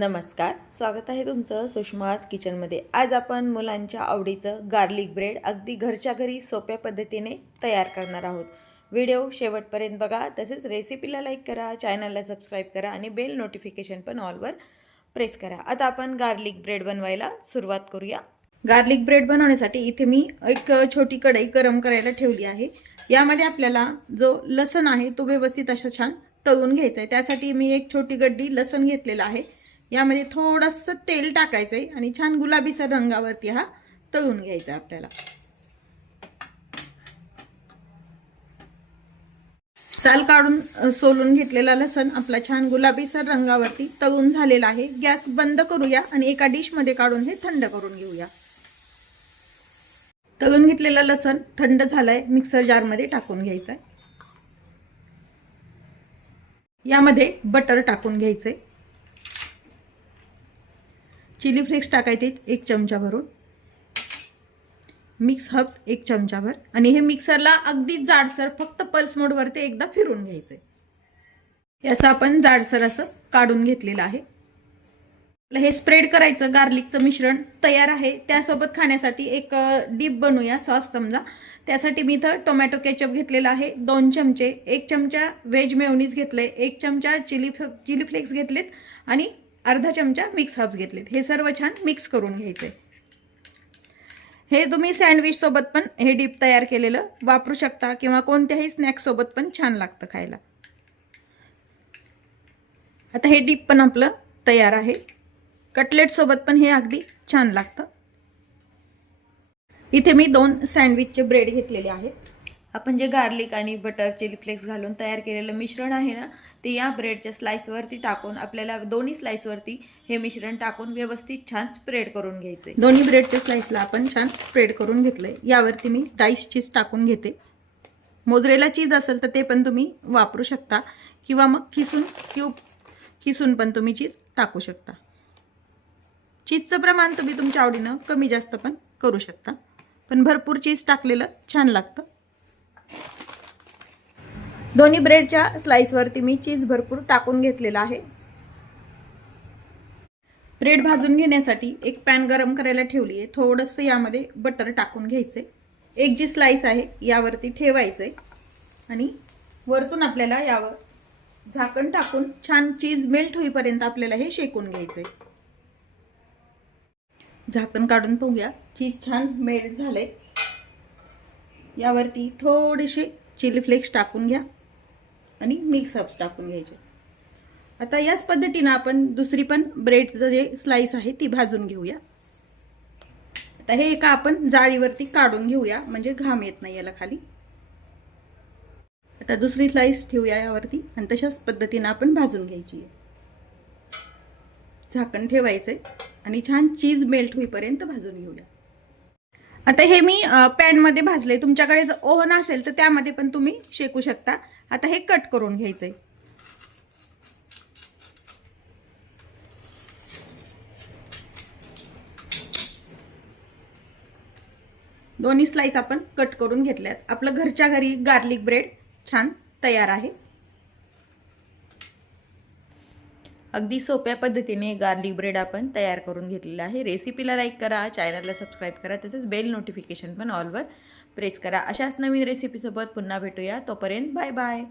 नमस्कार, स्वागत आहे तुमचं सुषमाज किचनमध्ये। आज आपण मुलांच्या आवडीचं गार्लिक ब्रेड अगदी घरच्या घरी सोप्या पद्धतीने तयार करणार आहोत। व्हिडिओ शेवटपर्यंत बघा, तसेच रेसिपीला लाईक करा, चॅनलला सबस्क्राईब करा आणि बेल नोटिफिकेशन पण ऑलवर प्रेस करा। आता आपण गार्लिक ब्रेड बनवायला सुरुवात करूया। गार्लिक ब्रेड बनवण्यासाठी इथे मी एक छोटी कढई गरम करायला ठेवली आहे। यामध्ये आपल्याला जो लसण आहे तो व्यवस्थित असा छान तळून घ्यायचा आहे। त्यासाठी मी एक छोटी गड्डी लसण घेतलेला आहे। यामध्ये थोडंसं तेल टाकायचं आहे आणि छान गुलाबीसर रंगावरती हा तळून घ्यायचा आपल्याला। साल काढून सोलून घेतलेला लसण आपला छान गुलाबीसर रंगावरती तळून झालेला आहे। गॅस बंद करूया आणि एका डिश मध्ये काढून हे थंड करून घेऊया। तळून घेतलेला लसण थंड झालाय, मिक्सर जार मध्ये टाकून घ्यायचा आहे। यामध्ये बटर टाकून घ्यायचे, चिली फ्लेक्स टाकायचे 1 चमचा भरून, मिक्स हर्ब्स 1 चमचा भर आणि हे मिक्सरला अगदी जाडसर फक्त पल्स मोड वरती एकदा फिरवून घ्यायचे। याचं आपण जाडसर असं काढून घेतलेलं आहे। हे स्प्रेड करायचं गार्लिकचं मिश्रण तयार आहे। त्यासोबत खाण्यासाठी एक डीप बनवूया सॉस समजा। त्यासाठी मी इथं टोमॅटो केचप घेतलेला आहे 2 चमचे, 1 चमचा व्हेज मेयोनीज घेतले, 1 चमचा चिली फ्लेक्स घेतलेत आणि अर्धा चमचा मिक्स हर्ब्स घेतलेत। हे सर्व छान मिक्स करून घ्यायचे। हे तुम्ही सँडविच सोबत पण हे डीप तयार केलेलं वापरू शकता किंवा कोणत्याही स्नॅक्स सोबत पण छान लागतं खायला। आता हे डीप पण आपलं तयार आहे। कटलेट सोबत पण हे अगदी छान लागतं। इथे मी 2 सँडविचचे ब्रेड घेतलेले आहेत। आपण जे गार्लिक आणि बटर चिली फ्लेक्स घालून तयार केलेलं मिश्रण आहे ना, ते या ब्रेडच्या स्लाइसवरती टाकून आपल्याला दोन्ही स्लाइसवरती हे मिश्रण टाकून व्यवस्थित छान स्प्रेड करून घ्यायचे। दोन्ही ब्रेडच्या स्लाइसला आपण छान स्प्रेड करून घेतलंय। यावरती मी डाइस चीज टाकून घेते। मोझरेला चीज असेल तर ते पण तुम्ही वापरू शकता किंवा मग खिसून पण तुम्ही चीज टाकू शकता। चीजचं प्रमाण तुम्ही तुमच्या आवडीनं कमी जास्त पण करू शकता, पण भरपूर चीज टाकलेलं छान लागतं। दोन्ही ब्रेडच्या स्लाइसवरती मी चीज भरपूर टाकून घेतलेला आहे। ब्रेड भाजून घेण्यासाठी एक पॅन गरम करायला ठेवली आहे। थोडंसं यामध्ये बटर टाकून घ्यायचे। एक जी स्लाइस आहे यावरती ठेवायचे आणि वरतून आपल्याला यावर झाकण टाकून छान चीज मेल्ट होईपर्यंत आपल्याला हे शेकून घ्यायचे। झाकण काढून पाहूया, चीज छान मेल्ट झाले। यावरती थोडेसे चिली फ्लेक्स टाकून घ्या आणि मिक्स हर्ब्स टाकून घ्यायचे। आता याच पद्धतीने आपण दुसरी पण ब्रेडचं जे स्लाइस आहे ती भाजून घेऊया। आता हे एका आपण जाळीवरती काढून घेऊया, म्हणजे घाम येत नाही याला खाली। आता दुसरी स्लाइस ठेवूया यावरती आणि तशाच पद्धतीने आपण भाजून घ्यायची आहे। झाकण ठेवायचे आणि छान चीज मेल्ट होईपर्यंत भाजून घेऊया। आता हे मी पॅन मध्ये भाजले, तुमच्याकडे जर ओव्हन असेल तर त्यामध्ये पण तुम्ही शेकू शकता। आता हे कट करून घ्यायचंय। दोन्ही स्लाइस आपण कट करून घेतल्यात। आपलं घरच्या घरी गार्लिक ब्रेड छान तयार आहे। अगदी सोप्या पद्धतीने गार्लिक ब्रेड आपण तयार करून घेतलेला आहे। रेसिपीला लाईक करा, चॅनलला सबस्क्राईब करा, तसेच बेल नोटिफिकेशन पण ऑलवर प्रेस करा। अशाच नवीन रेसिपीसोबत पुन्हा भेटूया। तोपर्यंत बाय बाय।